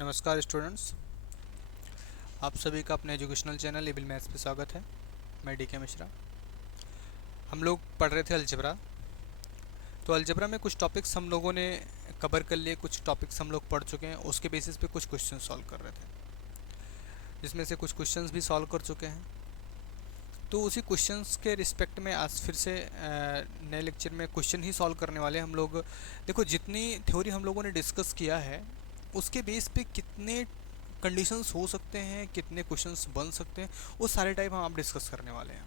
नमस्कार स्टूडेंट्स, आप सभी का अपने एजुकेशनल चैनल एबल मैथ्स पे स्वागत है। मैं डी के मिश्रा। हम लोग पढ़ रहे थे अलजेब्रा। तो अलजेब्रा में कुछ टॉपिक्स हम लोगों ने कवर कर लिए, कुछ टॉपिक्स हम लोग पढ़ चुके हैं। उसके बेसिस पे कुछ क्वेश्चन सॉल्व कर रहे थे, जिसमें से कुछ क्वेश्चंस भी सॉल्व कर चुके हैं। तो उसी क्वेश्चंस के रिस्पेक्ट में आज फिर से नए लेक्चर में क्वेश्चन ही सॉल्व करने वाले हम लोग। देखो, जितनी थ्योरी हम लोगों ने डिस्कस किया है उसके बेस पे कितने कंडीशंस हो सकते हैं, कितने क्वेश्चंस बन सकते हैं, वो सारे टाइप हम आप डिस्कस करने वाले हैं।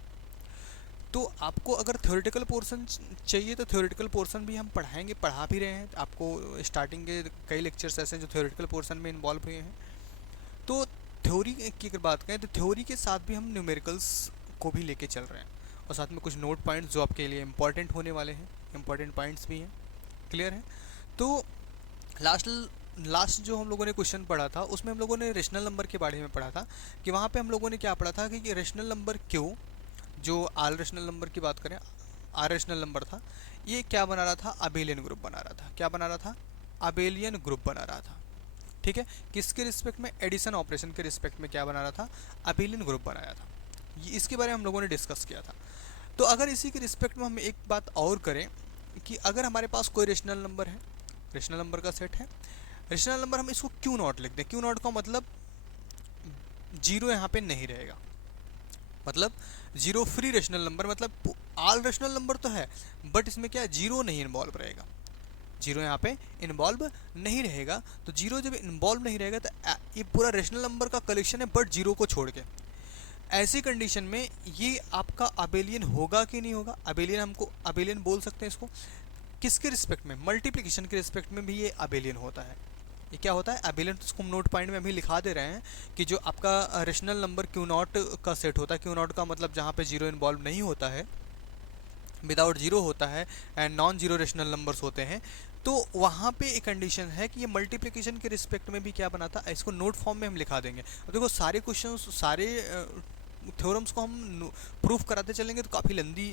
तो आपको अगर थ्योरेटिकल पोर्शन चाहिए तो थ्योरेटिकल पोर्शन भी हम पढ़ाएंगे, पढ़ा भी रहे हैं आपको। स्टार्टिंग के कई लेक्चर्स ऐसे हैं जो थ्योरेटिकल पोर्शन में इन्वॉल्व हुए हैं। तो थ्योरी की अगर बात करें तो थ्योरी के साथ भी हम न्यूमेरिकल्स को भी लेके चल रहे हैं, और साथ में कुछ नोट पॉइंट्स जो आपके लिए इंपॉर्टेंट होने वाले हैं, इंपॉर्टेंट पॉइंट्स भी हैं। क्लियर है? तो लास्ट लास्ट जो हम लोगों ने क्वेश्चन पढ़ा था उसमें हम लोगों ने रेशनल नंबर के बारे में पढ़ा था कि वहाँ पे हम लोगों ने क्या पढ़ा था कि रेशनल नंबर क्यों, जो आल रेशनल नंबर की बात करें, आर रेशनल नंबर था, ये क्या बना रहा था? अबेलियन ग्रुप बना रहा था। क्या बना रहा था? अबेलियन ग्रुप बना रहा था। ठीक है, किसके रिस्पेक्ट में? एडिशन ऑपरेशन के रिस्पेक्ट में क्या बना रहा था? अबेलियन ग्रुप बनाया था। ये इसके बारे में हम लोगों ने डिस्कस किया था। तो अगर इसी के रिस्पेक्ट में हम एक बात और करें कि अगर हमारे पास कोई रेशनल नंबर है, रेशनल नंबर का सेट है, रेशनल नंबर हम इसको क्यू नॉट लिख दें। क्यू नॉट का मतलब जीरो यहाँ पे नहीं रहेगा, मतलब जीरो फ्री रेशनल नंबर, मतलब आल रेशनल नंबर तो है बट इसमें क्या जीरो नहीं इन्वॉल्व रहेगा। जीरो यहाँ पे इन्वॉल्व नहीं रहेगा। तो जीरो जब इन्वॉल्व नहीं रहेगा तो ये पूरा रेशनल नंबर का कलेक्शन है बट जीरो को छोड़ के। ऐसी कंडीशन में ये आपका अबेलियन होगा कि नहीं होगा? अबेलियन, हमको अबेलियन बोल सकते हैं इसको। किसके रिस्पेक्ट में? मल्टीप्लिकेशन के रिस्पेक्ट में भी ये अबेलियन होता है। ये क्या होता है? अबेलियन। तो इसको हम नोट पॉइंट में अभी लिखा दे रहे हैं कि जो आपका रेशनल नंबर क्यू नॉट का सेट होता है, क्यू नॉट का मतलब जहाँ पे जीरो इन्वॉल्व नहीं होता है, विदाउट जीरो होता है and non zero rational numbers होते हैं, तो वहाँ पे एक कंडीशन है कि ये मल्टीप्लिकेशन के रिस्पेक्ट में भी क्या बना था। इसको नोट फॉर्म में हम लिखा देंगे। अब देखो, सारे क्वेश्चंस, सारे थ्योरम्स को हम प्रूफ कराते चलेंगे तो काफ़ी लंबी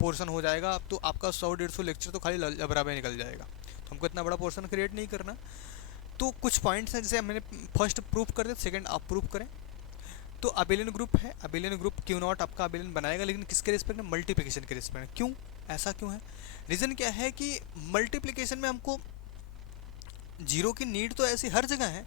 पोर्शन हो जाएगा। अब तो आपका 100-150 लेक्चर तो खाली अलजेब्रा में निकल जाएगा, तो हमको इतना बड़ा पोर्शन क्रिएट नहीं करना। तो कुछ पॉइंट्स हैं, जैसे मैंने फर्स्ट प्रूफ कर दिया, सेकंड आप प्रूफ करें। तो अबेलियन ग्रुप है, अबेलियन ग्रुप क्यू नॉट आपका अबेलियन बनाएगा, लेकिन किसके रिस्पेक्ट में? मल्टीप्लिकेशन के रिस्पेक्ट में। क्यों? ऐसा क्यों है? रीज़न क्या है कि मल्टीप्लिकेशन में हमको जीरो की नीड तो ऐसी हर जगह है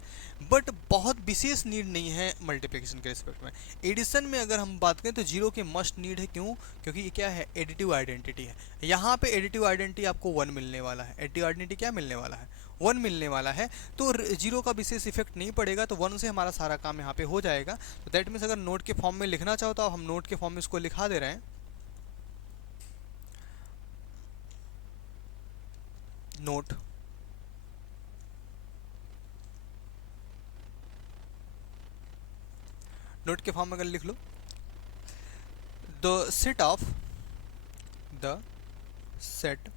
बट बहुत विशेष नीड नहीं है मल्टीप्लिकेशन के रिस्पेक्ट में। एडिशन में अगर हम बात करें तो जीरो की मस्ट नीड है। क्यों? क्योंकि ये क्या है? एडिटिव आइडेंटिटी है। यहाँ पे एडिटिव आइडेंटिटी आपको 1 मिलने वाला है। एडिटिव आइडेंटिटी क्या मिलने वाला है? 1 मिलने वाला है। तो जीरो का विशेष इफेक्ट नहीं पड़ेगा, तो 1 से हमारा सारा काम यहाँ पे हो जाएगा। तो दैट मीन्स अगर नोट के फॉर्म में लिखना चाहो तो हम नोट के फॉर्म में इसको लिखा दे रहे हैं। नोट नोट के फॉर्म में अगर लिख लो, the set of the set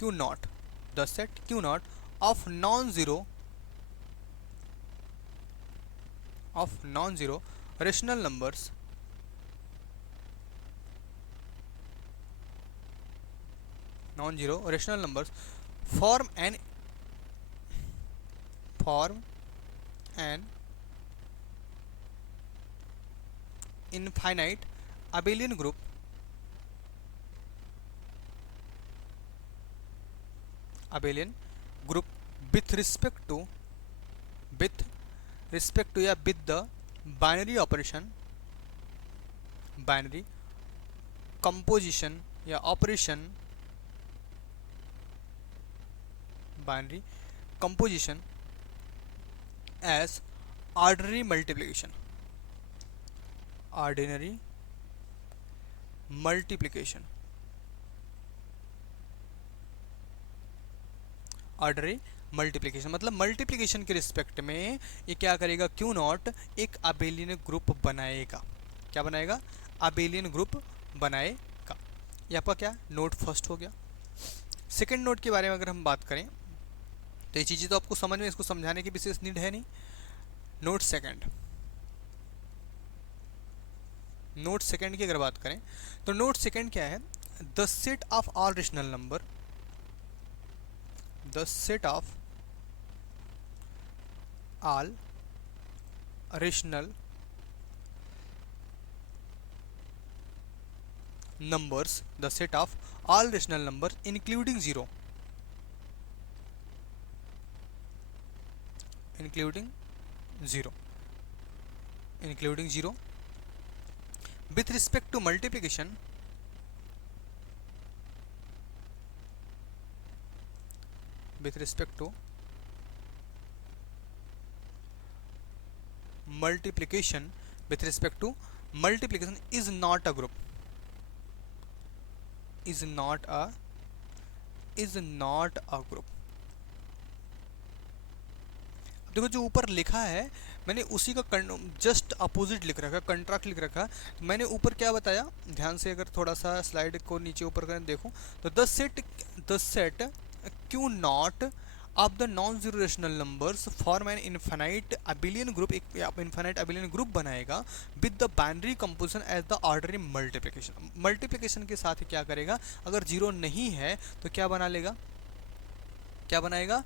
Q naught, the set Q naught of non-zero rational numbers form an infinite abelian group with respect to या with the binary operation, binary composition या operation, binary composition as ordinary multiplication, ordinary multiplication, ordinary multiplication. मतलब multiplication के respect में ये क्या करेगा? Q not एक abelian group बनाएगा। क्या बनाएगा? अबेलियन ग्रुप बनाएगा। ये आपका क्या? नोट फर्स्ट हो गया। सेकंड नोट के बारे में अगर हम बात करें तो ये चीज़ें तो आपको समझ में, इसको समझाने की विशेष नीड है नहीं। नोट सेकंड की अगर बात करें तो नोट सेकंड क्या है? The set of all rational number, the set of all rational numbers, the set of all rational numbers including 0, including 0, including 0 with respect to multiplication, with respect to multiplication, with respect to multiplication is not a group, is not a group. देखो जो ऊपर लिखा है मैंने उसी का just opposite लिख रखा है, कंट्राक्ट लिख रखा है. तो मैंने ऊपर क्या बताया, ध्यान से अगर थोड़ा सा स्लाइड को नीचे ऊपर करें देखो तो the set Q not of the non zero rational numbers form an infinite abelian group, एक इनफाइनाइट अबिलियन ग्रुप बनाएगा with the binary composition as the ordinary multiplication. Multiplication के साथ क्या करेगा, अगर जीरो नहीं है तो क्या बना लेगा, क्या बनाएगा,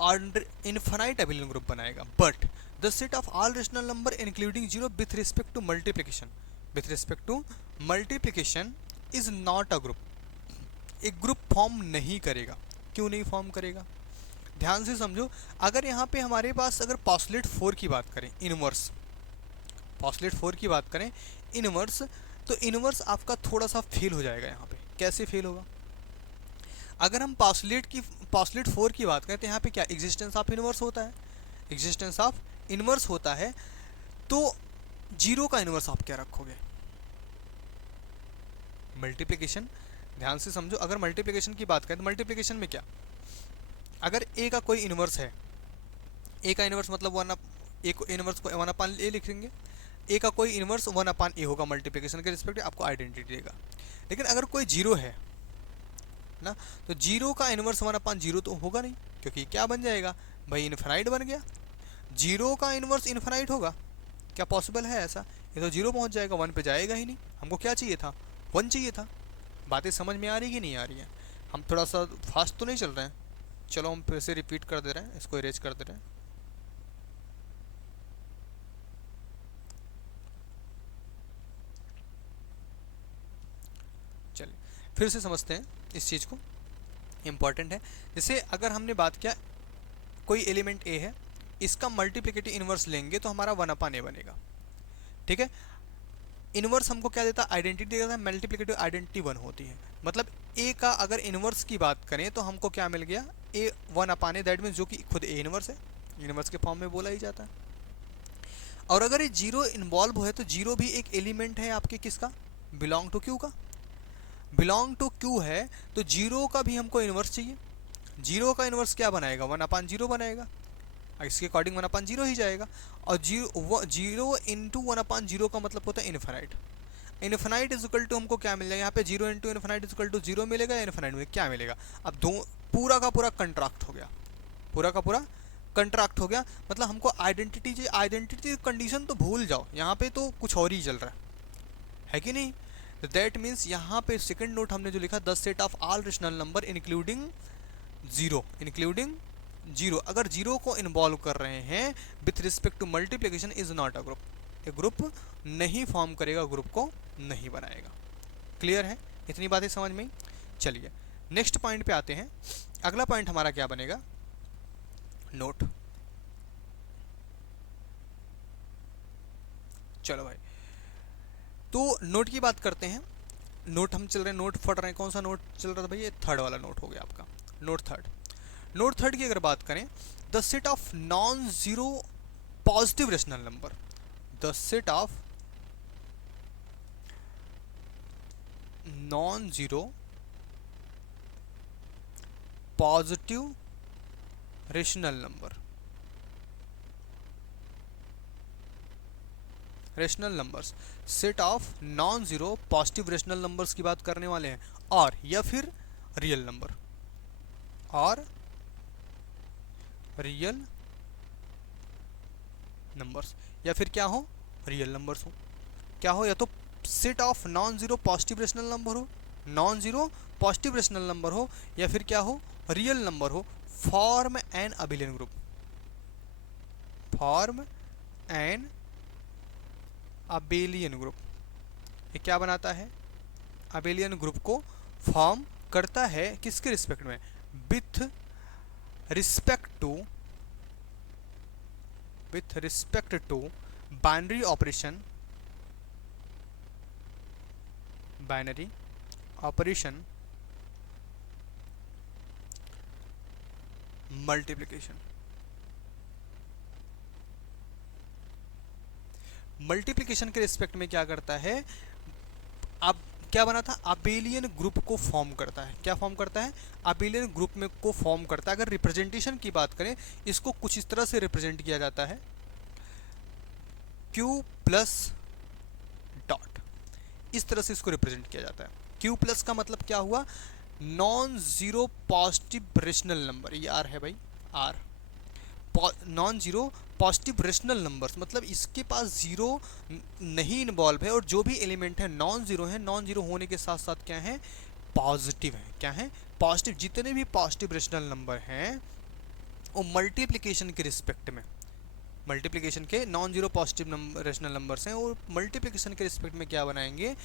इनफाइनाइट अबिलियन ग्रुप बनाएगा. But the set of all rational number including zero with respect to multiplication, with respect to multiplication is not a group, एक ग्रुप फॉर्म नहीं करेगा. क्यों नहीं फॉर्म करेगा, ध्यान से समझो. अगर यहाँ पे हमारे पास अगर पॉस्टुलेट 4 की बात करें, इनवर्स, पॉस्टुलेट 4 की बात करें इनवर्स, तो इनवर्स आपका थोड़ा सा फेल हो जाएगा. यहाँ पे कैसे फेल होगा, अगर हम पॉस्टुलेट 4 की बात करें तो यहाँ पे क्या एग्जिस्टेंस ऑफ इनवर्स होता है, एग्जिस्टेंस ऑफ इनवर्स होता है. तो जीरो का इनवर्स आप क्या रखोगे, मल्टीप्लिकेशन. ध्यान से समझो, अगर मल्टीप्लिकेशन की बात करें तो मल्टीप्लिकेशन में क्या, अगर ए का कोई इनवर्स है, ए का इनवर्स मतलब ए को इनवर्स को 1/a लिखेंगे, ए का कोई इनवर्स 1/a होगा मल्टीप्लिकेशन के रिस्पेक्ट, आपको आइडेंटिटी देगा. लेकिन अगर कोई जीरो है ना, तो जीरो का इनवर्स 1/0 तो होगा नहीं, क्योंकि क्या बन जाएगा भाई, इनफाइनाइट बन गया. जीरो का इनवर्स इनफाइनाइट होगा, क्या पॉसिबल है ऐसा, ये तो जीरो पहुंच जाएगा, 1 पे जाएगा ही नहीं. हमको क्या चाहिए था, 1 चाहिए था. बातें समझ में आ रही कि नहीं आ रही है, हम थोड़ा सा फास्ट तो नहीं चल रहे हैं. चलो हम फिर से रिपीट कर दे रहे हैं, इसको इरेज कर दे रहे हैं. चलिए फिर से समझते हैं इस चीज़ को, इम्पॉर्टेंट है. जैसे अगर हमने बात किया कोई एलिमेंट ए है, इसका मल्टीप्लिकेटिव इनवर्स लेंगे तो हमारा 1/a बनेगा. ठीक है, इनवर्स हमको क्या देता है, आइडेंटिटी देता है, मल्टीप्लिकेटिव आइडेंटिटी 1 होती है. मतलब ए का अगर इनवर्स की बात करें तो हमको क्या मिल गया, ए 1/a, दैट मीन्स जो कि खुद ए इनवर्स है, इनवर्स के फॉर्म में बोला ही जाता है. और अगर ये जीरो इन्वॉल्व है तो जीरो भी एक एलिमेंट है आपके किसका, बिलोंग टू क्यू का, बिलोंग टू क्यू है. तो जीरो का भी हमको इनवर्स चाहिए. जीरो का इनवर्स क्या बनाएगा, 1/0 बनाएगा, इसके अकॉर्डिंग 1/0 ही जाएगा. और जीरो इंटू 1/0 का मतलब होता है infinite. Infinite is equal to हमको क्या मिल जाएगा, यहाँ पे 0 into infinite is equal to 0 मिलेगा, या इनफाइनाइट में क्या मिलेगा. अब दो पूरा का पूरा कंट्रैक्ट हो गया, पूरा का पूरा कंट्रैक्ट हो गया. मतलब हमको आइडेंटिटी कंडीशन तो भूल जाओ, यहाँ पे तो कुछ और ही चल रहा है कि नहीं. तो दैट मीन्स यहाँ पे सेकंड नोट हमने जो लिखा, the set of all rational number including zero, including zero, अगर जीरो को इन्वॉल्व कर रहे हैं with respect to multiplication is not a group, एक ग्रुप नहीं फॉर्म करेगा, ग्रुप को नहीं बनाएगा. क्लियर है, इतनी बातें समझ में. चलिए नेक्स्ट पॉइंट पे आते हैं. अगला पॉइंट हमारा क्या बनेगा, नोट. चलो भाई, तो नोट की बात करते हैं. नोट हम चल रहे हैं, नोट पढ़ रहे हैं, कौन सा नोट चल रहा था भाई, ये थर्ड वाला नोट हो गया आपका, नोट थर्ड. नोट थर्ड की अगर बात करें, the set of non zero positive rational number, the set of non zero positive rational number, rational numbers, set of non zero positive rational numbers की बात करने वाले हैं, और या फिर रियल नंबर, और रियल नंबर्स, या फिर क्या हो, रियल नंबर्स हो. क्या हो, या तो set of non zero positive rational number हो, non zero positive rational number हो, या फिर क्या हो, रियल नंबर हो. Form an abelian group, form an abelian group. ये क्या बनाता है? अबेलियन ग्रुप को फॉर्म करता है किसके रिस्पेक्ट में? With respect to binary operation multiplication. Multiplication के रिस्पेक्ट में क्या करता है? अब क्या बना था? अबेलियन ग्रुप को फॉर्म करता है। क्या फॉर्म करता है? अबेलियन ग्रुप में को फॉर्म करता है। अगर रिप्रेजेंटेशन की बात करें, इसको कुछ इस तरह से रिप्रेजेंट किया जाता है, Q प्लस डॉट, इस तरह से इसको रिप्रेजेंट किया जाता है। Q प्लस का मतलब क्या हुआ? Non zero positive rational number, ये आर है भाई, R non zero positive rational numbers, मतलब इसके पास जीरो नहीं इन्वॉल्व है और जो भी एलिमेंट है नॉन जीरो है। नॉन जीरो होने के साथ साथ क्या है? पॉजिटिव है। क्या है? पॉजिटिव। जितने भी पॉजिटिव रेशनल नंबर हैं वो मल्टीप्लिकेशन के रिस्पेक्ट में, मल्टीप्लिकेशन के non zero positive rational numbers हैं, और मल्टीप्लिकेशन के रिस्पेक्ट में क्या बनाएंगे?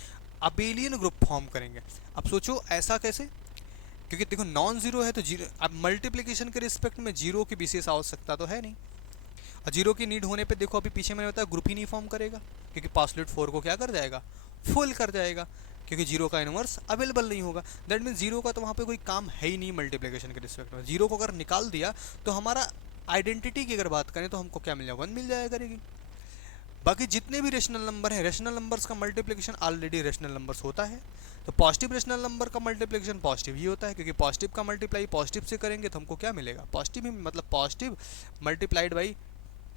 अबेलियन ग्रुप फॉर्म करेंगे। अब सोचो ऐसा कैसे? क्योंकि देखो नॉन जीरो है तो जीरो, अब मल्टीप्लिकेशन के रिस्पेक्ट में जीरो की विशेष आवश्यकता तो है नहीं, और जीरो की नीड होने पे देखो अभी पीछे मैंने बताया ग्रुप ही नहीं फॉर्म करेगा, क्योंकि पासलेट 4 को क्या कर जाएगा? फुल कर जाएगा, क्योंकि जीरो का इनवर्स अवेलेबल नहीं होगा। दैट मीन जीरो का तो वहाँ पे कोई काम है ही नहीं मल्टीप्लिकेशन के रिस्पेक्ट में। जीरो को अगर निकाल दिया तो हमारा आइडेंटिटी की अगर बात करें तो हमको क्या मिल जाएगा? 1 मिल जाएगा करेगी। बाकी जितने भी रेशनल नंबर हैं, रेशनल नंबर्स का मल्टीप्लिकेशन ऑलरेडी रेशनल नंबर्स होता है, तो पॉजिटिव रेशनल नंबर का मल्टीप्लिकेशन पॉजिटिव ही होता है, क्योंकि पॉजिटिव का मल्टीप्लाई पॉजिटिव से करेंगे तो हमको क्या मिलेगा? पॉजिटिव ही, मतलब पॉजिटिव मल्टीप्लाइड बाई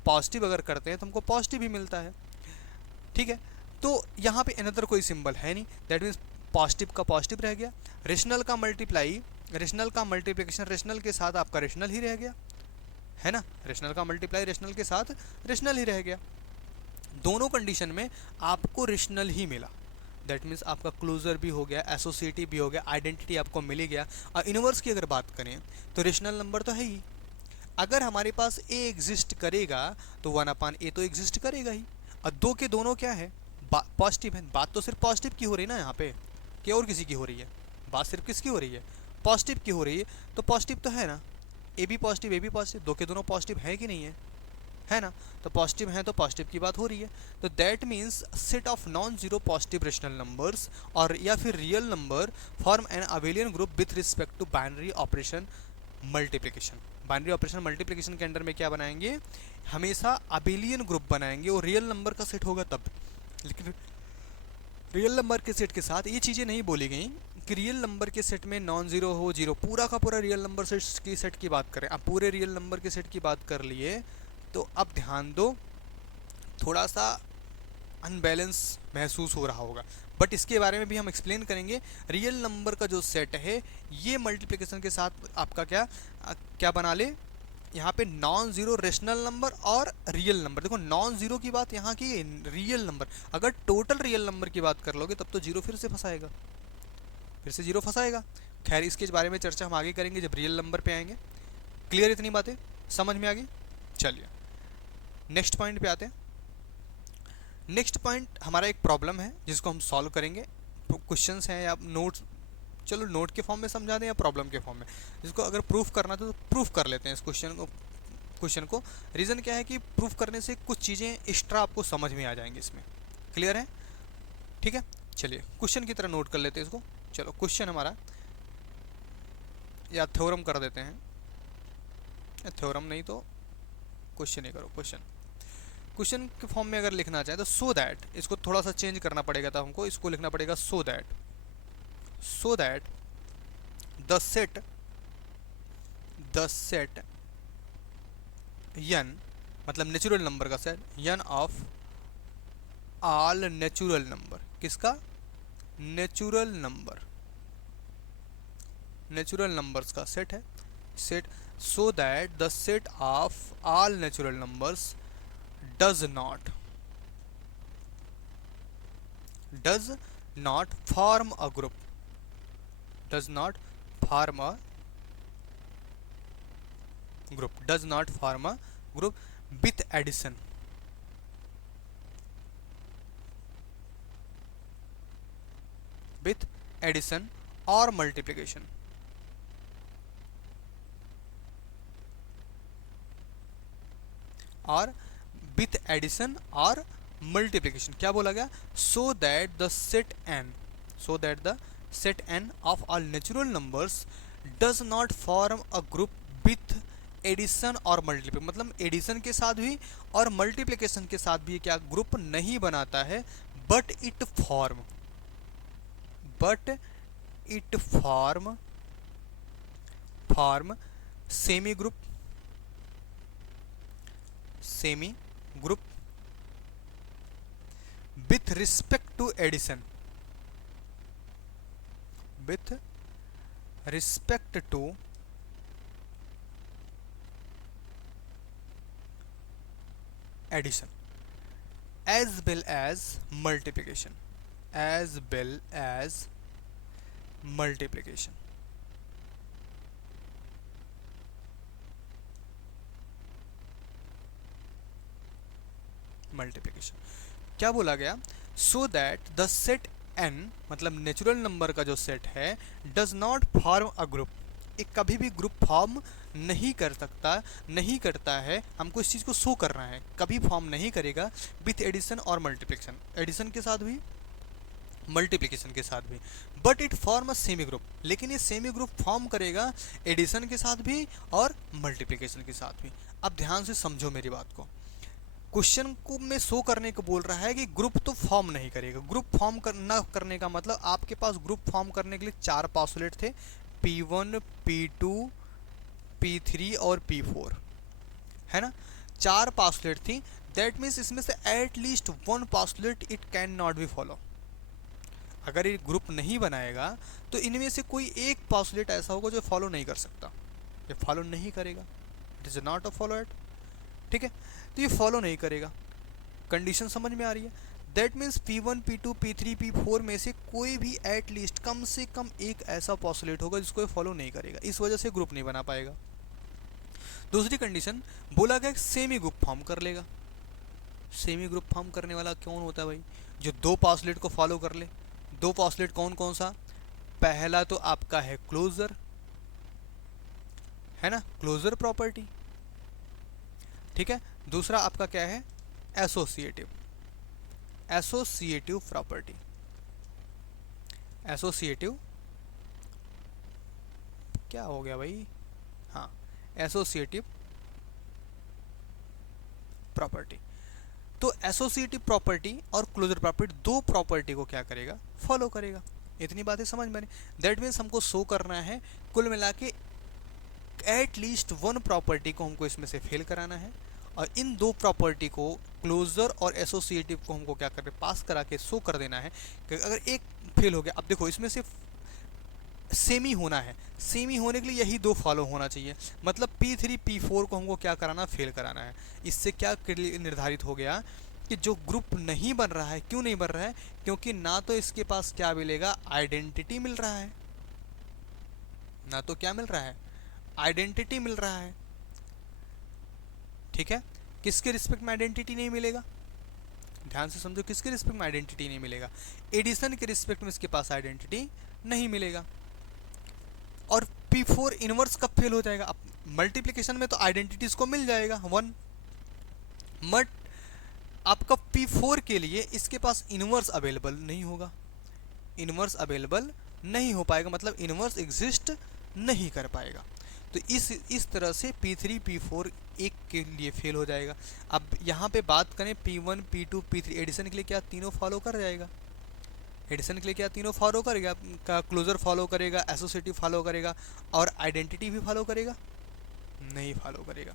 पॉजिटिव अगर करते हैं तो हमको पॉजिटिव ही मिलता है। ठीक है, तो यहाँ पे अनदर कोई सिंबल है नहीं, दैट मीन्स पॉजिटिव का पॉजिटिव रह गया। रेशनल का मल्टीप्लाई, रेशनल का मल्टीप्लिकेशन रेशनल के साथ आपका रेशनल ही रह गया, है ना? रेशनल का मल्टीप्लाई रेशनल के साथ रेशनल ही रह गया। दोनों कंडीशन में आपको रेशनल ही मिला, दैट मीन्स आपका क्लोजर भी हो गया, एसोसिएटिव भी हो गया, आइडेंटिटी आपको मिल ही गया। और इनवर्स की अगर बात करें तो रेशनल नंबर तो है ही, अगर हमारे पास ए एग्जिस्ट करेगा तो 1/a तो एग्जिस्ट करेगा ही, और दो के दोनों क्या है? पॉजिटिव है। बात तो सिर्फ पॉजिटिव की हो रही है ना यहाँ पे, कि और किसी की हो रही है? बात सिर्फ किसकी हो रही है? पॉजिटिव की हो रही है। तो पॉजिटिव तो है ना, ए भी पॉजिटिव, दो के दोनों पॉजिटिव है कि नहीं है ना? तो पॉजिटिव है तो पॉजिटिव की बात हो रही है। तो that means set of non zero positive rational numbers और या फिर real number form an abelian group with respect to binary operation multiplication. Binary operation multiplication के अंडर में क्या बनाएंगे? हमेशा अबेलियन ग्रुप बनाएंगे, और रियल नंबर का सेट होगा तब। लेकिन रियल नंबर के सेट के साथ ये चीज़ें नहीं बोली गई कि रियल नंबर के सेट में नॉन जीरो हो, जीरो, पूरा का पूरा रियल नंबर सेट की सेट की बात करें। अब पूरे रियल नंबर के सेट की बात कर लिए तो अब ध्यान दो, थोड़ा सा अनबैलेंस महसूस हो रहा होगा, बट इसके बारे में भी हम एक्सप्लेन करेंगे। रियल नंबर का जो सेट है ये मल्टीप्लिकेशन के साथ आपका क्या बना ले? यहाँ पे नॉन जीरो रेशनल नंबर और रियल नंबर। देखो नॉन जीरो की बात यहाँ की, रियल नंबर, अगर टोटल रियल नंबर की बात कर लोगे तब तो जीरो फिर से फंसाएगा, फिर से जीरो फंसाएगा। खैर इसके बारे में चर्चा हम आगे करेंगे जब रियल नंबर पे आएंगे। क्लियर? इतनी बातें समझ में आ गई? चलिए नेक्स्ट पॉइंट पे आते हैं। नेक्स्ट पॉइंट हमारा एक प्रॉब्लम है जिसको हम सॉल्व करेंगे। क्वेश्चंस हैं या नोट्स, चलो नोट के फॉर्म में समझा दें या प्रॉब्लम के फॉर्म में, जिसको अगर प्रूफ करना तो प्रूफ कर लेते हैं इस क्वेश्चन को। रीज़न क्या है कि प्रूफ करने से कुछ चीज़ें एक्स्ट्रा आपको समझ में आ जाएंगी इसमें। क्लियर है? ठीक है, चलिए क्वेश्चन की तरह नोट कर लेते हैं इसको। चलो क्वेश्चन हमारा, या थ्योरम कर देते हैं, या थ्योरम नहीं तो क्वेश्चन ही करो। क्वेश्चन के फॉर्म में अगर लिखना चाहे तो सो दैट, इसको थोड़ा सा चेंज करना पड़ेगा, तो हमको इसको लिखना पड़ेगा सो दैट द सेट n, मतलब नेचुरल नंबर का set, n of all natural number. किसका? नेचुरल नंबर्स का सेट है, set. So that the set of all natural numbers does not form a group, does not form a group with addition, with addition और multiplication. और with addition और multiplication क्या बोला गया? So that the set N, so that the set N of all natural numbers does not form a group with addition और multiplication, मतलब addition के साथ भी और मल्टीप्लिकेशन के साथ भी क्या ग्रुप नहीं बनाता है, but it form, but it form semi group, semi group with respect to addition, with respect to addition as well as multiplication, as well as multiplication। Multiplication क्या बोला गया? So that the set N, मतलब natural number का जो set है, does not form a group, एक कभी भी ग्रुप फॉर्म नहीं कर सकता, नहीं करता है। हमको इस चीज़ को शो करना है, कभी फॉर्म नहीं करेगा विथ एडिशन और मल्टीप्लिकेशन, एडिशन के साथ भी मल्टीप्लिकेशन के साथ भी, but it form a semi group, लेकिन ये सेमी ग्रुप फॉर्म करेगा एडिशन के साथ भी और मल्टीप्लिकेशन के साथ भी। अब ध्यान से समझो मेरी बात को, क्वेश्चन को में शो करने को बोल रहा है कि ग्रुप तो फॉर्म नहीं करेगा। ग्रुप फॉर्म न करने का मतलब आपके पास ग्रुप फॉर्म करने के लिए 4 पॉस्टुलेट थे, P1, P2, P3 और P4, है ना, 4 पॉस्टुलेट थी। दैट मीन्स इसमें से at least 1 postulate it can not be follow. अगर ये ग्रुप नहीं बनाएगा तो इनमें से कोई एक पॉस्टुलेट ऐसा होगा जो फॉलो नहीं कर सकता, ये फॉलो नहीं करेगा, it is not a follow it, ठीक है। तो ये फॉलो नहीं करेगा, कंडीशन समझ में आ रही है? That means P1, P2, P3, P4 में से कोई भी एट लीस्ट कम से कम एक ऐसा पॉस्टुलेट होगा जिसको ये फॉलो नहीं करेगा, इस वजह से ग्रुप नहीं बना पाएगा। दूसरी कंडीशन बोला गया सेमी ग्रुप फॉर्म कर लेगा। सेमी ग्रुप फॉर्म करने वाला कौन होता है भाई? जो 2 पॉस्टुलेट को फॉलो कर ले। 2 पॉस्टुलेट कौन कौन सा? पहला तो आपका है क्लोजर, है ना, क्लोजर प्रॉपर्टी, ठीक है। दूसरा आपका क्या है? एसोसिएटिव, एसोसिएटिव प्रॉपर्टी, एसोसिएटिव क्या हो गया भाई? हाँ, एसोसिएटिव प्रॉपर्टी। तो एसोसिएटिव प्रॉपर्टी और क्लोजर प्रॉपर्टी, 2 प्रॉपर्टी को क्या करेगा? फॉलो करेगा। इतनी बातें समझ में आ रही? दैट मीन्स हमको शो करना है कुल मिला के एट लीस्ट 1 प्रॉपर्टी को हमको इसमें से फेल कराना है, और इन 2 प्रॉपर्टी को क्लोजर और एसोसिएटिव को हमको क्या करना है? पास करा के शो कर देना है कि अगर एक फेल हो गया, अब देखो इसमें से सेमी होना है, सेमी होने के लिए यही 2 फॉलो होना चाहिए, मतलब P3, P4 को हमको क्या कराना? फेल कराना है। इससे क्या निर्धारित हो गया कि जो ग्रुप नहीं बन रहा है, क्यों नहीं बन रहा है? क्योंकि ना तो इसके पास क्या मिलेगा? आइडेंटिटी मिल रहा है, ना तो क्या मिल रहा है? आइडेंटिटी मिल रहा है, ठीक है। किसके रिस्पेक्ट में आइडेंटिटी नहीं मिलेगा? ध्यान से समझो, किसके रिस्पेक्ट में आइडेंटिटी नहीं मिलेगा? एडिशन के रिस्पेक्ट में इसके पास आइडेंटिटी नहीं मिलेगा। और P4 इनवर्स कब फेल हो जाएगा? अब मल्टीप्लिकेशन में तो आइडेंटिटीज को मिल जाएगा 1, बट आपका P4 के लिए इसके पास इनवर्स अवेलेबल नहीं होगा, इनवर्स अवेलेबल नहीं हो पाएगा, मतलब इनवर्स एग्जिस्ट नहीं कर पाएगा। तो इस तरह से P3, P4 एक के लिए फेल हो जाएगा। अब यहाँ पे बात करें P1, P2, P3 एडिशन के लिए क्या तीनों फॉलो कर जाएगा? एडिशन के लिए क्या तीनों फॉलो करेगा? का क्लोजर फॉलो करेगा, एसोसिएटिव फॉलो करेगा, और आइडेंटिटी भी फॉलो करेगा? नहीं फॉलो करेगा।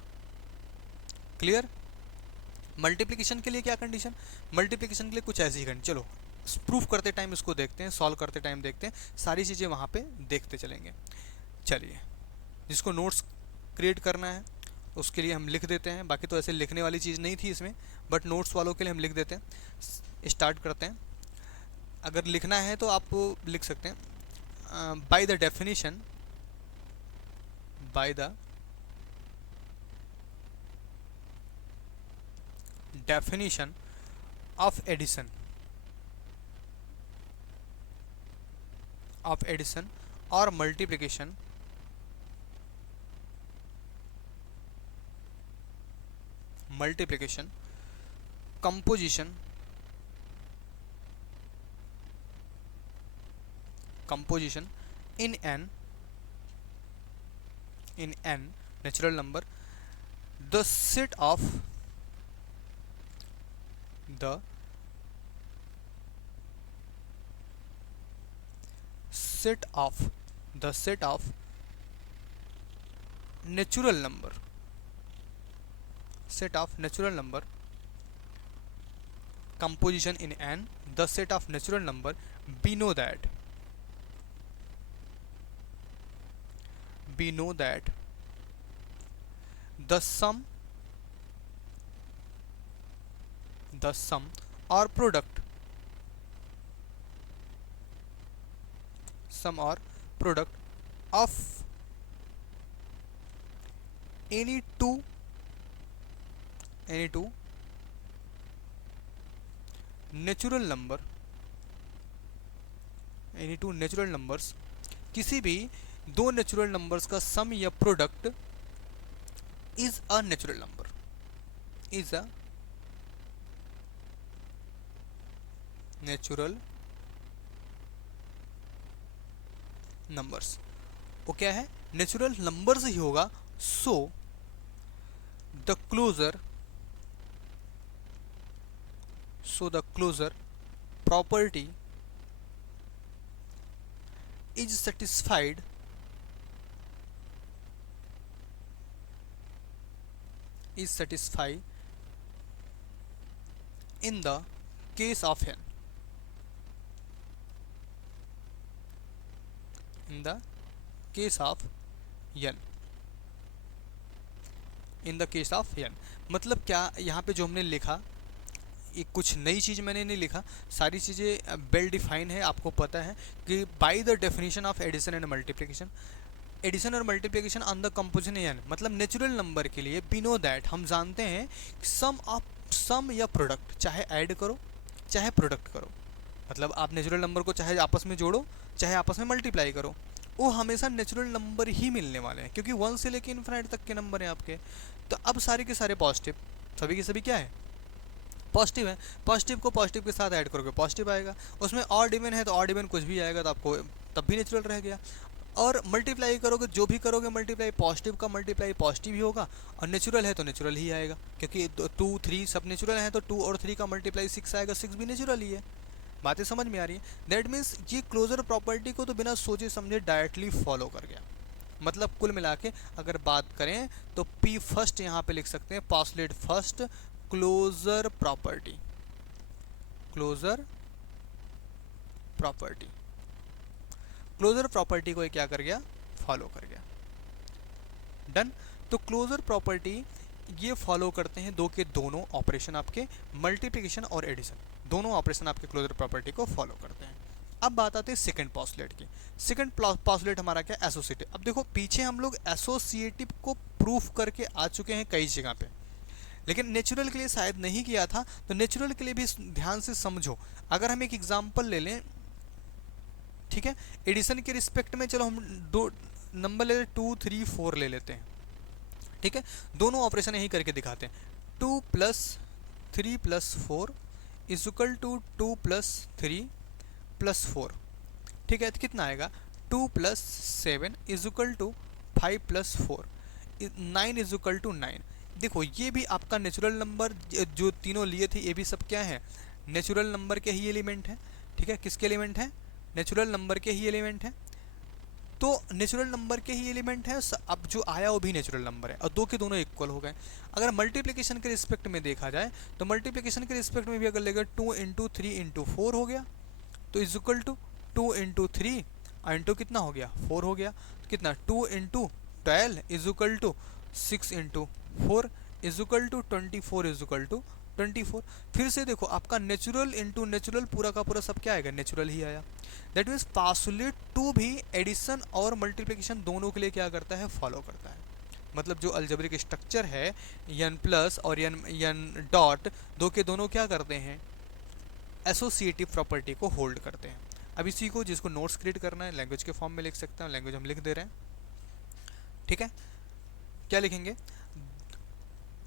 क्लियर? मल्टीप्लिकेशन के लिए क्या कंडीशन? मल्टीप्लिकेशन के लिए कुछ ऐसी कंडीशन, चलो प्रूफ करते टाइम इसको देखते हैं, सॉल्व करते टाइम देखते हैं, सारी चीज़ें वहाँ पे देखते चलेंगे। चलिए, जिसको नोट्स क्रिएट करना है उसके लिए हम लिख देते हैं, बाकी तो ऐसे लिखने वाली चीज़ नहीं थी इसमें, बट नोट्स वालों के लिए हम लिख देते हैं। स्टार्ट करते हैं। अगर लिखना है तो आप लिख सकते हैं, by the definition, by the definition of addition और multiplication composition in n natural number, the set of natural number composition in n, the set of natural number, we know that the sum or product of any two natural numbers, किसी भी दो natural numbers का sum या product is a natural numbers. वो क्या है? Natural numbers ही होगा। So the closure property is satisfied in the case of n, मतलब क्या यहाँ पे जो हमने लिखा, ये कुछ नई चीज़ मैंने नहीं लिखा, सारी चीज़ें वेल डिफाइन है। आपको पता है कि by the definition of addition and multiplication, addition और multiplication on the composition N, मतलब नेचुरल नंबर के लिए वी नो दैट, हम जानते हैं सम या प्रोडक्ट, चाहे ऐड करो चाहे प्रोडक्ट करो, मतलब आप नेचुरल नंबर को चाहे आपस में जोड़ो चाहे आपस में मल्टीप्लाई करो, वो हमेशा नेचुरल नंबर ही मिलने वाले हैं, क्योंकि 1 से लेकर इन्फिनिट तक के नंबर हैं आपके। तो अब सारे के सारे पॉजिटिव, सभी के सभी क्या है? पॉजिटिव है। पॉजिटिव को पॉजिटिव के साथ ऐड करोगे पॉजिटिव आएगा, उसमें ऑड इवन है तो ऑड इवन कुछ भी आएगा तो आपको तब भी नेचुरल रह गया। और मल्टीप्लाई करोगे, जो भी करोगे मल्टीप्लाई, पॉजिटिव का मल्टीप्लाई पॉजिटिव ही होगा, और नेचुरल है तो नेचुरल ही आएगा, क्योंकि 2 3 सब नेचुरल है, तो 2 और 3 का मल्टीप्लाई 6 आएगा, 6 भी नेचुरल ही है। बातें समझ में आ रही है? दैट मीन्स ये क्लोजर प्रॉपर्टी को तो बिना सोचे समझे डायरेक्टली फॉलो कर गया। मतलब कुल मिला के अगर बात करें तो P फर्स्ट यहाँ पे लिख सकते हैं, postulate first closure property, closure property को क्या कर गया? फॉलो कर गया। डन। तो क्लोजर प्रॉपर्टी ये फॉलो करते हैं दो के दोनों ऑपरेशन, आपके मल्टीप्लिकेशन और एडिशन, दोनों ऑपरेशन आपके क्लोजर प्रॉपर्टी को फॉलो करते हैं। अब बात आती है सेकंड पॉस्टुलेट की। सेकंड पॉस्टुलेट हमारा क्या? एसोसिएटिव। अब देखो पीछे हम लोग एसोसिएटिव को प्रूफ करके आ चुके हैं कई जगह पे, लेकिन नेचुरल के लिए शायद नहीं किया था, तो नेचुरल के लिए भी ध्यान से समझो। अगर हम एक एग्जांपल ले लें, ठीक है, एडिशन के रिस्पेक्ट में, चलो हम दो नंबर ले लें, 2 3 4 ले लेते हैं, ठीक है, दोनों ऑपरेशन यही करके दिखाते हैं। 2 + 3 + 4 इज इक्वल टू 2 + 3 + 4, ठीक है, तो कितना आएगा? 2 + 7 is equal to 5 + 4, 9 is equal to 9। देखो ये भी आपका नेचुरल नंबर जो तीनों लिए थे, ये भी सब क्या है? नेचुरल नंबर के ही एलिमेंट है, ठीक है। किसके एलिमेंट है? नेचुरल नंबर के ही एलिमेंट है। तो नेचुरल नंबर के ही एलिमेंट है, अब जो आया वो भी नेचुरल नंबर है, और दो के दोनों इक्वल हो गए। अगर मल्टीप्लिकेशन के रिस्पेक्ट में देखा जाए तो मल्टीप्लिकेशन के रिस्पेक्ट में भी अगर लेगा 2 × 3 × 4 हो गया, तो इज इक्वल टू 2 × 3 इंटू कितना हो गया? 4 हो गया। तो कितना? 2 × 12 is equal to 6 × 4 is equal to 24 is equal to 24। फिर से देखो आपका नेचुरल इंटू नेचुरल पूरा का पूरा सब क्या आएगा? नेचुरल ही आया। दैट मीन्स पॉस्टुलेट 2 भी एडिशन और मल्टीप्लिकेशन दोनों के लिए क्या करता है? फॉलो करता है। मतलब जो अलजेब्रिक स्ट्रक्चर है n प्लस और n डॉट, दो के दोनों क्या करते हैं, एसोसिएटिव प्रॉपर्टी को होल्ड करते हैं। अब इसी को, जिसको नोट्स क्रिएट करना है लैंग्वेज के फॉर्म में लिख सकते हैं, लैंग्वेज हम लिख दे रहे हैं, ठीक है। क्या लिखेंगे,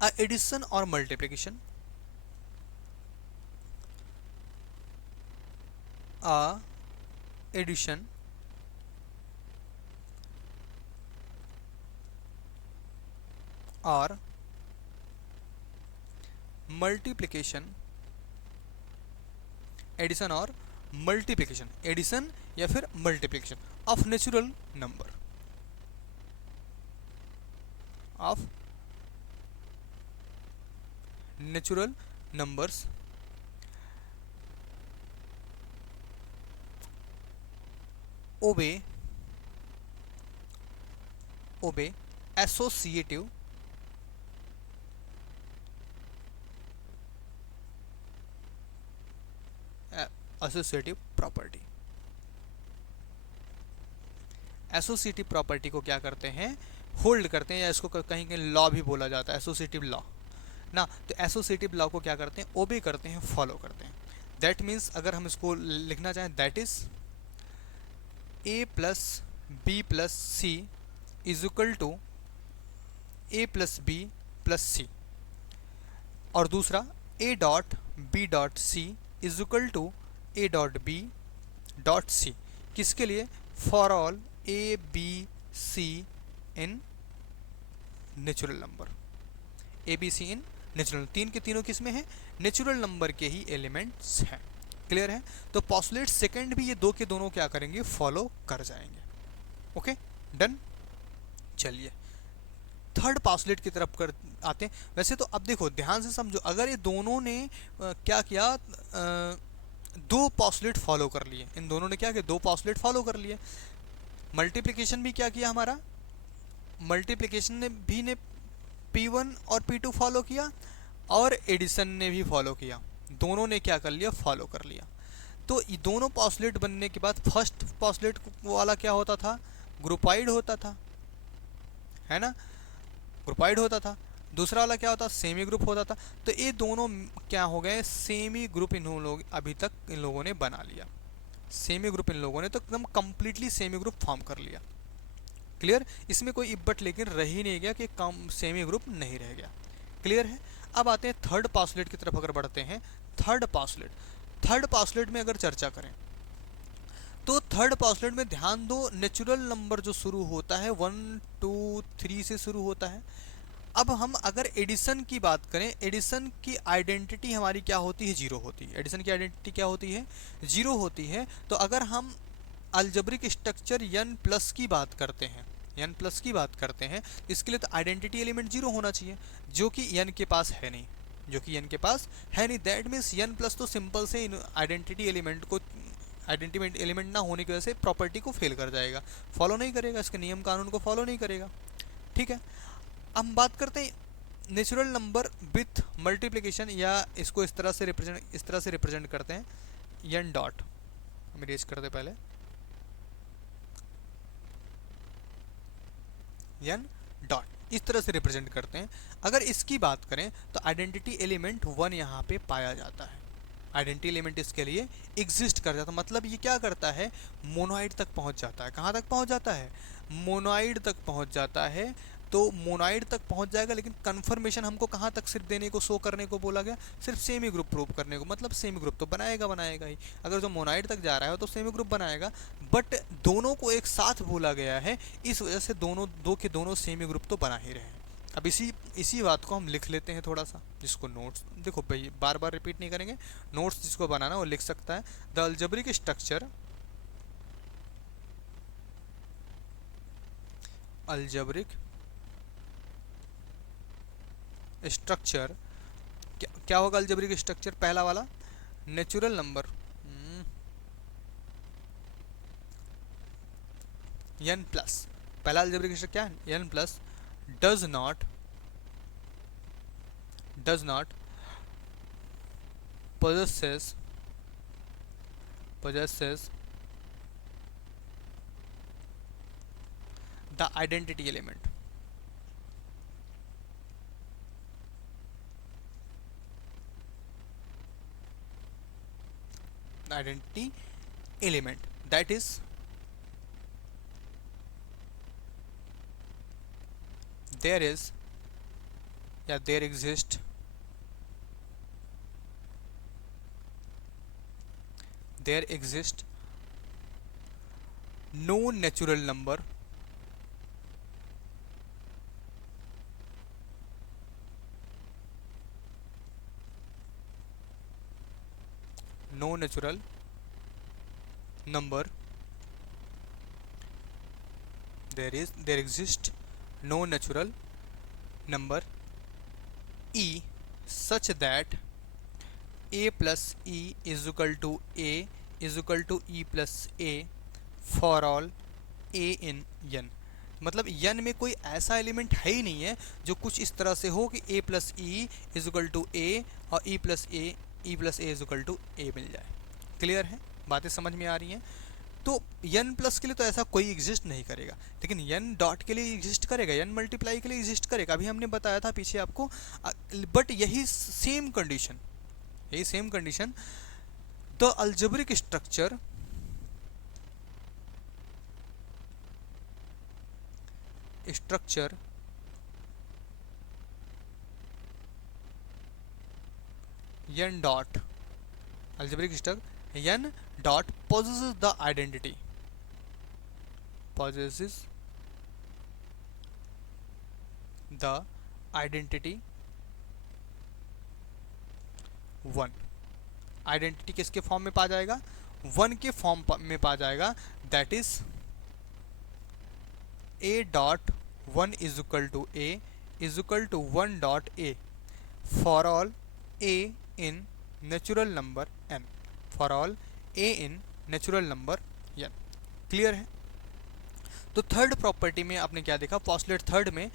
अ एडिशन और मल्टीप्लिकेशन, अ एडिशन और मल्टीप्लिकेशन, एडिशन और मल्टीप्लिकेशन, एडिशन या फिर multiplication of natural number, of natural numbers obey associative associative property. Associative property को क्या करते हैं, होल्ड करते हैं, या इसको कहीं कहीं लॉ भी बोला जाता है, एसोसिएटिव लॉ ना। तो एसोसिएटिव लॉ को क्या करते हैं, ओबे करते हैं, फॉलो करते हैं। दैट मीन्स अगर हम इसको लिखना चाहें, that is a plus b plus c is equal to a plus b plus c, और दूसरा a dot b dot c is equal to a dot b dot c, किसके लिए, for all a b c in natural number, a b c in natural, तीन के तीनों किस में है, नेचुरल नंबर के ही एलिमेंट्स हैं। क्लियर है। तो पॉस्टुलेट सेकंड भी ये दो के दोनों क्या करेंगे, फॉलो कर जाएंगे। Okay done. चलिए थर्ड पॉस्टुलेट की तरफ कर आते हैं। वैसे तो अब देखो ध्यान से समझो, अगर ये दोनों ने क्या किया, दो पॉस्टुलेट फॉलो कर लिए, इन दोनों ने क्या किया, दो पॉस्टुलेट फॉलो कर लिए। मल्टीप्लिकेशन भी क्या किया हमारा, मल्टीप्लिकेशन ने P1 और P2 फॉलो किया, और एडिशन ने भी फॉलो किया, दोनों ने क्या कर लिया, फॉलो कर लिया। तो ये दोनों पॉस्टुलेट बनने के बाद फर्स्ट पॉस्टुलेट वाला क्या होता था, ग्रुपाइड होता था, है ना, ग्रुपाइड होता था। दूसरा वाला क्या होता, सेमी ग्रुप होता था। तो ये दोनों क्या हो गए, सेमी ग्रुप इन लोग अभी तक इन लोगों ने बना लिया, सेमी ग्रुप इन लोगों ने तो एकदम कंप्लीटली सेमी ग्रुप फॉर्म कर लिया। क्लियर, इसमें कोई इब्बट लेकिन रह ही नहीं गया कि कम सेमी ग्रुप नहीं रह गया। क्लियर है। अब आते हैं थर्ड पॉस्टुलेट की तरफ अगर बढ़ते हैं। थर्ड पॉस्टुलेट में अगर चर्चा करें तो थर्ड पॉस्टुलेट में ध्यान दो, नेचुरल नंबर जो शुरू होता है 1 2 3 से शुरू होता है। अब हम अगर एडिशन की बात करें, एडिशन की आइडेंटिटी हमारी क्या होती है, जीरो होती है। एडिशन की आइडेंटिटी क्या होती है, जीरो होती है। तो अगर हम अलजेब्रिक स्ट्रक्चर n प्लस की बात करते हैं, n प्लस की बात करते हैं, इसके लिए तो आइडेंटिटी एलिमेंट जीरो होना चाहिए, जो कि n के पास है नहीं, जो कि n के पास है नहीं। दैट मीन्स n प्लस तो सिंपल से आइडेंटिटी एलिमेंट को, आइडेंटिटी एलिमेंट ना होने की वजह से प्रॉपर्टी को फेल कर जाएगा, फॉलो नहीं करेगा, इसके नियम कानून को फॉलो नहीं करेगा। ठीक है। अब हम बात करते हैं नेचुरल नंबर विथ मल्टीप्लिकेशन, या इसको इस तरह से रिप्रेजेंट करते हैं n डॉट, हम इरेज करते पहले n डॉट, इस तरह से रिप्रेजेंट करते हैं। अगर इसकी बात करें तो आइडेंटिटी एलिमेंट 1 यहाँ पे पाया जाता है, आइडेंटिटी एलिमेंट इसके लिए एग्जिस्ट कर जाता है। मतलब ये क्या करता है, मोनोइड तक पहुंच जाता है। कहाँ तक पहुंच जाता है, मोनोइड तक पहुंच जाता है। तो मोनोइड तक पहुंच जाएगा, लेकिन कंफर्मेशन हमको कहाँ तक सिर्फ देने को, शो करने को बोला गया, सिर्फ सेमी ग्रुप प्रूव करने को। मतलब सेमी ग्रुप तो बनाएगा ही, अगर जो मोनोइड तक जा रहा है तो सेमी ग्रुप बनाएगा। बट दोनों को एक साथ बोला गया है, इस वजह से दो के दोनों सेमी ग्रुप तो बना ही रहे हैं। अब इसी बात को हम लिख लेते हैं थोड़ा सा, जिसको नोट्स, देखो भाई बार बार रिपीट नहीं करेंगे, नोट्स जिसको बनाना वो लिख सकता है। The algebraic structure, algebraic structure क्या होगा, अलजेब्रिक स्ट्रक्चर पहला वाला, नेचुरल नंबर n प्लस, पहला अलजेब्रिक स्ट्रक्चर क्या है, n plus does not possesses the identity element, identity element, that is there is, yeah, there exist no natural number no natural number there exists no natural number e such that a plus e is equal to a is equal to e plus a for all a in N. मतलब N में कोई ऐसा element है ही नहीं है जो कुछ इस तरह से हो कि a plus e is equal to a और e plus a is equal to a मिल जाए। क्लियर है, बातें समझ में आ रही हैं? तो यन प्लस के लिए तो ऐसा कोई एग्जिस्ट नहीं करेगा, लेकिन यन डॉट के लिए एग्जिस्ट करेगा, यन मल्टीप्लाई के लिए एग्जिस्ट करेगा। अभी हमने बताया था पीछे आपको, बट यही same condition the algebraic structure n dot algebraic structure n dot possesses the identity 1। Identity किसके फॉर्म में पा जाएगा? 1 के फॉर्म में पा जाएगा, that is a dot 1 is equal to a is equal to 1 dot a for all a in natural number n, for all a in natural number n। Clear है? तो थर्ड प्रॉपर्टी में आपने क्या देखा? Postulate third में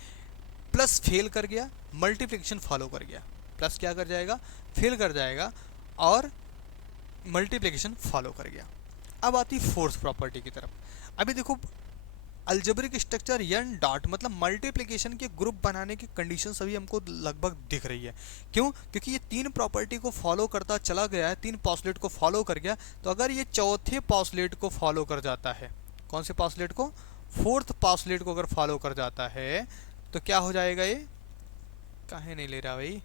plus fail कर गया, multiplication follow कर गया। प्लस क्या कर जाएगा? फेल कर जाएगा और मल्टीप्लिकेशन फॉलो कर गया। अब आती फोर्थ प्रॉपर्टी की तरफ। अभी देखो, अलजेब्रिक स्ट्रक्चर n डॉट मतलब मल्टीप्लिकेशन के ग्रुप बनाने की कंडीशन सभी हमको लगभग दिख रही है। क्यों? क्योंकि ये तीन प्रॉपर्टी को फॉलो करता चला गया है, तीन पॉस्टुलेट को फॉलो कर गया। तो अगर ये चौथे पॉस्टुलेट को फॉलो कर जाता है, कौन से पॉस्टुलेट को? फोर्थ पॉस्टुलेट को अगर फॉलो कर जाता है तो क्या हो जाएगा? ये काहे नहीं ले रहा भाई?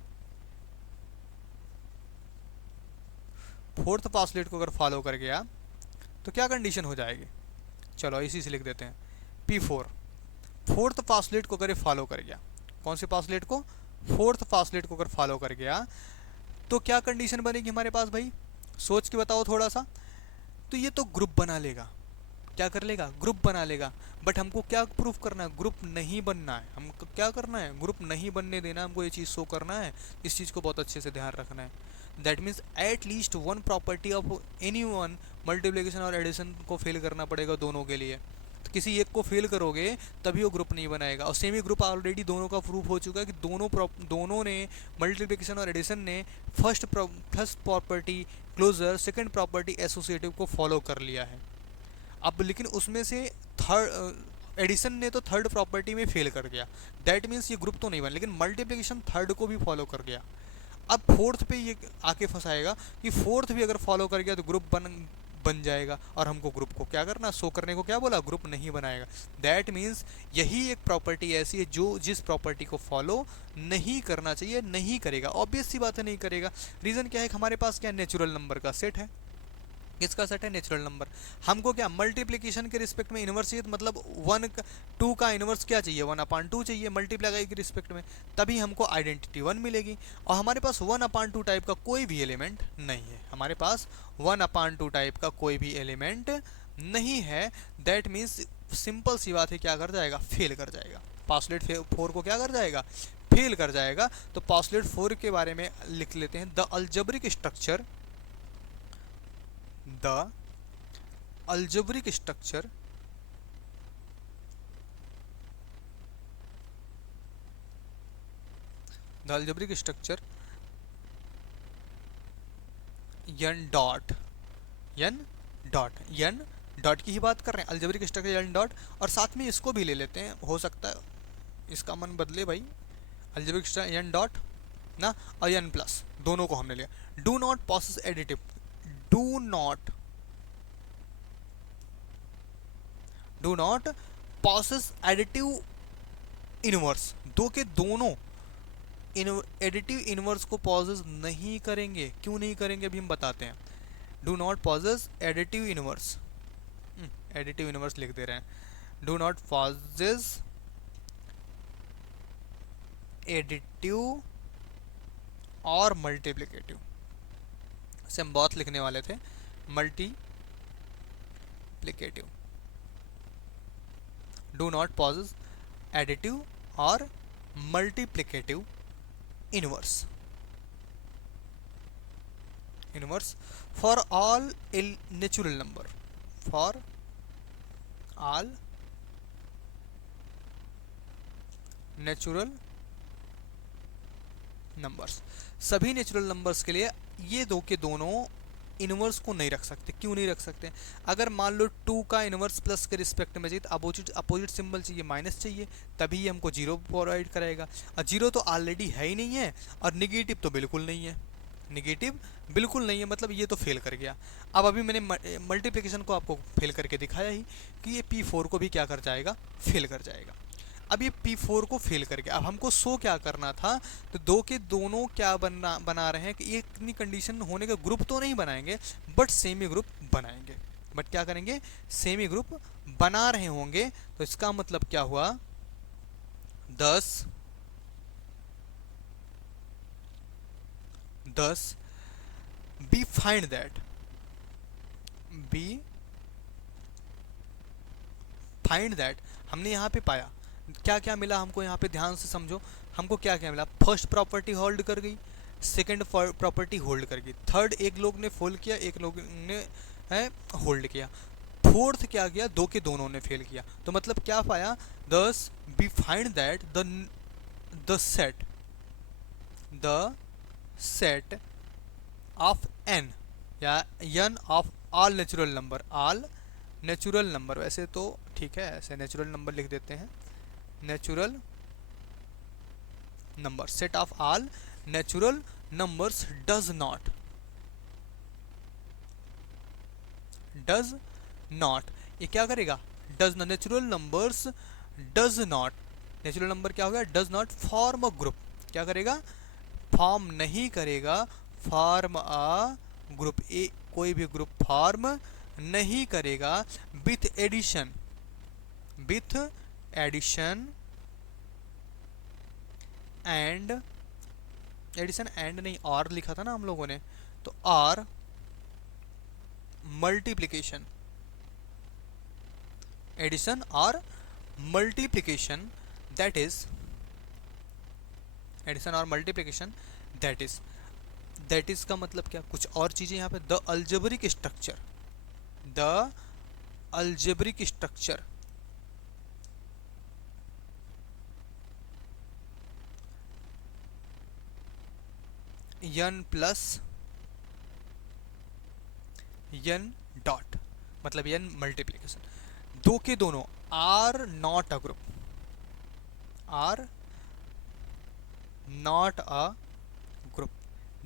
फोर्थ पॉस्टुलेट को अगर फॉलो कर गया तो क्या कंडीशन हो जाएगी? चलो इसी से लिख देते हैं, P4। फोर्थ पॉस्टुलेट को अगर फॉलो कर गया, कौन से पॉस्टुलेट को? फोर्थ पॉस्टुलेट को अगर फॉलो कर गया तो क्या कंडीशन बनेगी हमारे पास भाई? सोच के बताओ थोड़ा सा। तो ये तो ग्रुप बना लेगा। क्या कर लेगा? ग्रुप बना लेगा। बट हमको क्या प्रूफ करना है? ग्रुप नहीं बनना है। हमको क्या करना है? ग्रुप नहीं बनने देना, हमको ये चीज़ शो करना है। इस चीज़ को बहुत अच्छे से ध्यान रखना है। That means at least one property of any one multiplication और एडिशन को फेल करना पड़ेगा दोनों के लिए। तो किसी एक को फेल करोगे तभी वो ग्रुप नहीं बनाएगा। और सेमी ग्रुप ऑलरेडी दोनों का प्रूफ हो चुका है कि दोनों ने मल्टीप्लिकेशन और एडिशन ने first property closure, second property associative को फॉलो कर लिया है। अब लेकिन उसमें से थर्ड एडिशन ने तो थर्ड प्रॉपर्टी में फेल कर गया, दैट मीन्स ये ग्रुप तो नहीं बना, लेकिन मल्टीप्लिकेशन थर्ड को भी फॉलो कर गया। अब फोर्थ पे ये आके फंसाएगा कि फोर्थ भी अगर फॉलो कर गया तो ग्रुप बन जाएगा, और हमको ग्रुप को क्या करना? शो करने को क्या बोला? ग्रुप नहीं बनाएगा। दैट मीन्स यही एक प्रॉपर्टी ऐसी है जो जिस प्रॉपर्टी को फॉलो नहीं करना चाहिए, नहीं करेगा। ऑब्वियस सी बात है, नहीं करेगा। रीज़न क्या है? हमारे पास क्या नेचुरल नंबर का सेट है। किसका सेट है? Natural number. हमको क्या मल्टीप्लिकेशन के रिस्पेक्ट में इन्वर्स चाहिए, मतलब 2 का इन्वर्स क्या चाहिए? 1/2 चाहिए मल्टीप्लाई के रिस्पेक्ट में, तभी हमको आइडेंटिटी 1 मिलेगी। और हमारे पास 1/2 टाइप का कोई भी एलिमेंट नहीं है। हमारे पास 1/2 टाइप का कोई भी एलिमेंट नहीं है। दैट मीन्स सिंपल सी बात है, क्या कर जाएगा? फेल कर जाएगा। पॉस्टुलेट 4 को क्या कर जाएगा? फेल कर जाएगा। तो पॉस्टुलेट 4 के बारे में लिख लेते हैं, the algebraic structure the algebraic structure n dot की ही बात कर रहे हैं, अलजेब्रिक स्ट्रक्चर n डॉट। और साथ में इसको भी ले लेते हैं, हो सकता है इसका मन बदले भाई। अलजेब्रिक स्ट्रक्चर n डॉट ना और n प्लस, दोनों को हमने लिया। Do not possess additive, do not possess additive inverse, दो के दोनों एडिटिव इनवर्स को पॉसेस नहीं करेंगे। क्यों नहीं करेंगे अभी हम बताते हैं। Do not possess additive inverse, additive inverse लिख दे रहे हैं। डू नॉट पॉसेस एडिटिव और मल्टीप्लिकेटिव, से हम बहुत लिखने वाले थे, multiplicative. Do not possess additive और multiplicative inverse for all natural number, for all natural numbers, सभी नेचुरल नंबर्स के लिए ये दो के दोनों इनवर्स को नहीं रख सकते। क्यों नहीं रख सकते? अगर मान लो 2 का इनवर्स प्लस के रिस्पेक्ट में चाहिए तो अपोजिट सिंबल चाहिए, माइनस चाहिए, तभी ये हमको जीरो प्रोवाइड कराएगा। और जीरो तो ऑलरेडी है ही नहीं है, और निगेटिव तो बिल्कुल नहीं है, निगेटिव बिल्कुल नहीं है, मतलब ये तो फेल कर गया। अब अभी मैंने मल्टीप्लिकेशन को आपको फेल करके दिखाया ही कि ये P4 को भी क्या कर जाएगा, फेल कर जाएगा। अब ये P4 को फेल कर गया। अब हमको शो क्या करना था, तो दो के दोनों क्या बना रहे हैं कि ये इतनी कंडीशन होने का ग्रुप तो नहीं बनाएंगे, बट सेमी ग्रुप बनाएंगे। बट क्या करेंगे, सेमी ग्रुप बना रहे होंगे। तो इसका मतलब क्या हुआ, 10 बी फाइंड दैट, हमने यहाँ पे पाया क्या क्या मिला हमको, यहाँ पे ध्यान से समझो। हमको क्या क्या मिला, फर्स्ट प्रॉपर्टी होल्ड कर गई, सेकंड प्रॉपर्टी होल्ड कर गई, थर्ड एक लोग ने फोल्ड किया, एक लोग ने होल्ड किया, फोर्थ क्या किया, दो के दोनों ने फेल किया। तो मतलब क्या पाया, 10 be find that the set of n या n of all natural number, वैसे तो ठीक है, ऐसे नेचुरल नंबर लिख देते हैं, natural number, set of all natural numbers does not, ये क्या करेगा, natural numbers does not, natural number क्या होगा, does not form a group, क्या करेगा, फॉर्म नहीं करेगा, फॉर्म अ ग्रुप, कोई भी ग्रुप फॉर्म नहीं करेगा, विथ एडिशन एंड नहीं, और लिखा था ना हम लोगों ने, तो और मल्टीप्लिकेशन, एडिशन और मल्टीप्लिकेशन, दैट इज एडिशन और मल्टीप्लिकेशन, दैट इज का मतलब क्या, कुछ और चीजें यहाँ पे, the algebraic structure n plus n dot, मतलब n मल्टीप्लिकेशन, दो के दोनों आर नॉट अ ग्रुप,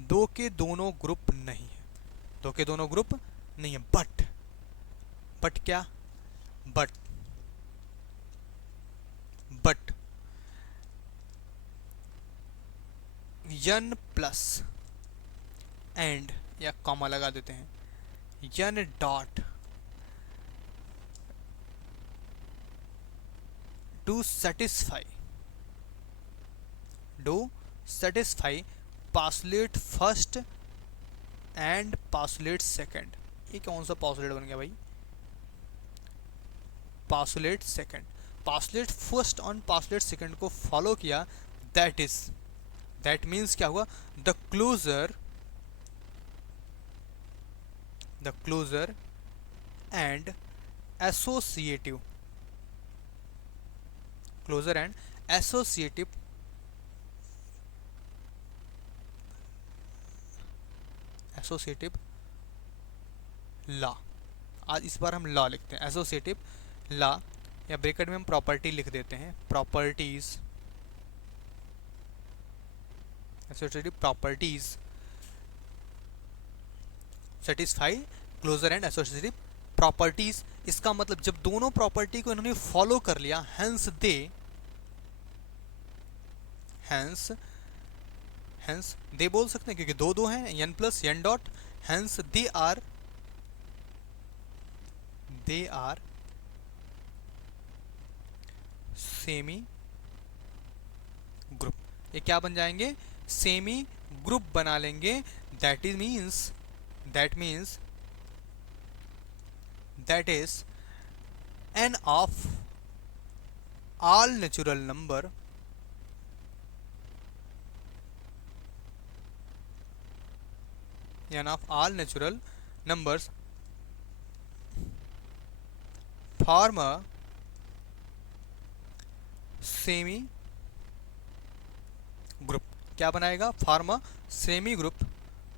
दो के दोनों ग्रुप नहीं है, बट क्या, बट n प्लस एंड, या कॉमा लगा देते हैं, n dot to satisfy postulate first and postulate second. ये कौन सा पासुलेट बन गया भाई, पासुलेट सेकंड, पासुलेट फर्स्ट और पासुलेट सेकंड को फॉलो किया, दैट मीन्स क्या हुआ, the closer and associative law, आज इस बार हम लॉ लिखते हैं, एसोसिएटिव लॉ, या ब्रैकेट में हम प्रॉपर्टी लिख देते हैं, properties, associative properties satisfy closer and associative properties. इसका मतलब जब दोनों प्रॉपर्टी को इन्होंने फॉलो कर लिया, हेंस दे बोल सकते हैं, क्योंकि दो दो हैं, n plus n dot, hence they are semi group. ये क्या बन जाएंगे? सेमी ग्रुप बना लेंगे। That is n of all natural number numbers form a semi group। क्या बनाएगा? form a semi group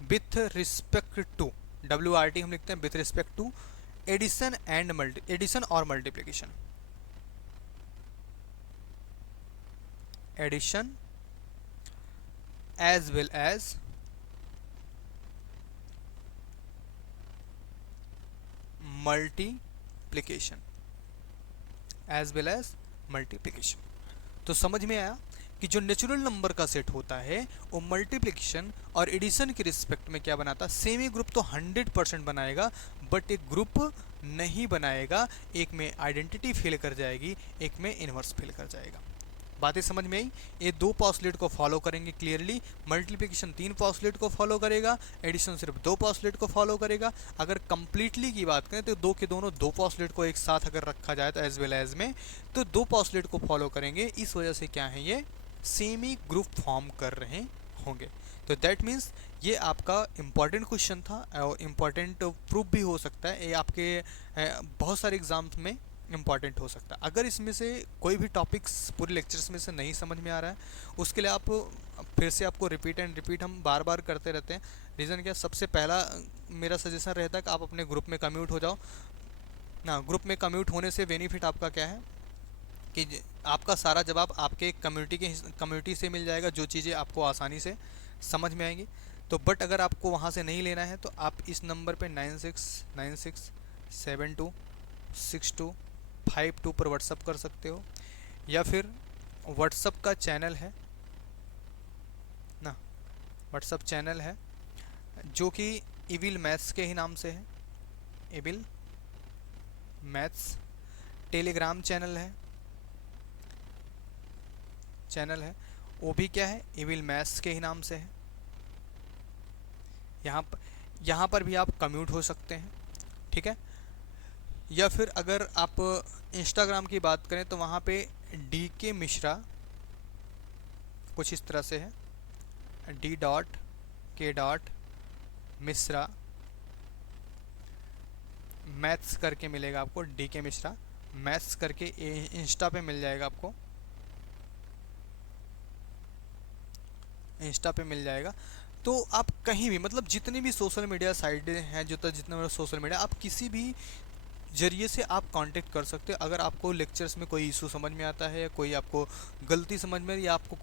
with respect to, WRT हम लिखते हैं with respect to एडिशन और multiplication, addition as well as multiplication, तो समझ में आया कि जो नेचुरल नंबर का सेट होता है वो मल्टीप्लिकेशन और एडिशन के रिस्पेक्ट में क्या बनाता है? सेमी ग्रुप तो 100% बनाएगा, बट एक ग्रुप नहीं बनाएगा। एक में आइडेंटिटी फेल कर जाएगी, एक में इनवर्स फेल कर जाएगा। बातें समझ में आई? ये दो पॉस्टुलेट को फॉलो करेंगे क्लियरली। मल्टीप्लिकेशन 3 पॉस्टुलेट को फॉलो करेगा, एडिशन सिर्फ 2 पॉस्टुलेट को फॉलो करेगा। अगर कंप्लीटली की बात करें तो दो के दोनों 2 पॉस्टुलेट को एक साथ अगर रखा जाए तो एज वेल एज में तो 2 पॉस्टुलेट को फॉलो करेंगे। इस वजह से क्या है, ये सेमी ग्रुप फॉर्म कर रहे होंगे। तो दैट मीन्स ये आपका इम्पॉर्टेंट क्वेश्चन था और इम्पॉर्टेंट प्रूफ भी हो सकता है। ये आपके बहुत सारे एग्जाम्स में इम्पॉर्टेंट हो सकता है। अगर इसमें से कोई भी टॉपिक्स पूरे लेक्चर्स में से नहीं समझ में आ रहा है, उसके लिए आप फिर से आपको रिपीट एंड रिपीट हम बार बार करते रहते हैं। रीज़न क्या? सबसे पहला मेरा सजेशन रहता है कि आप अपने ग्रुप में कम्यूट हो जाओ ना। ग्रुप में कम्यूट होने से बेनिफिट आपका क्या है कि आपका सारा जवाब आपके कम्युनिटी से मिल जाएगा, जो चीज़ें आपको आसानी से समझ में आएंगी। तो बट अगर आपको वहाँ से नहीं लेना है तो आप इस नंबर पे 9696726252 पर व्हाट्सअप कर सकते हो, या फिर व्हाट्सअप का चैनल है ना, व्हाट्सअप चैनल है जो कि इविल मैथ्स के ही नाम से है, इविल मैथ्स। टेलीग्राम चैनल है वो भी क्या है, इविल मैथ्स के ही नाम से है। यहाँ पर भी आप कम्यूट हो सकते हैं, ठीक है। या फिर अगर आप इंस्टाग्राम की बात करें तो वहाँ पे DK मिश्रा कुछ इस तरह से है, D.K. मिश्रा मैथ्स करके मिलेगा आपको, DK मिश्रा मैथ्स करके इंस्टा पे मिल जाएगा आपको, इंस्टा पे मिल जाएगा। तो आप कहीं भी, मतलब जितने भी सोशल मीडिया साइट हैं, जितना सोशल मीडिया, आप किसी भी जरिए से आप कांटेक्ट कर सकते हो। अगर आपको लेक्चर्स में कोई इशू समझ में आता है, या कोई आपको गलती समझ में, या आपको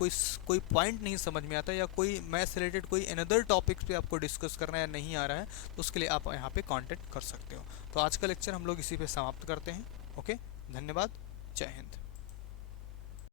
कोई पॉइंट नहीं समझ में आता, या कोई मैथ्स रिलेटेड कोई अनदर टॉपिक्स पे आपको डिस्कस करना है या नहीं आ रहा है, तो उसके लिए आप यहाँ पे कांटेक्ट कर सकते हो। तो आज का लेक्चर हम लोग इसी पे समाप्त करते हैं। ओके, धन्यवाद, जय हिंद।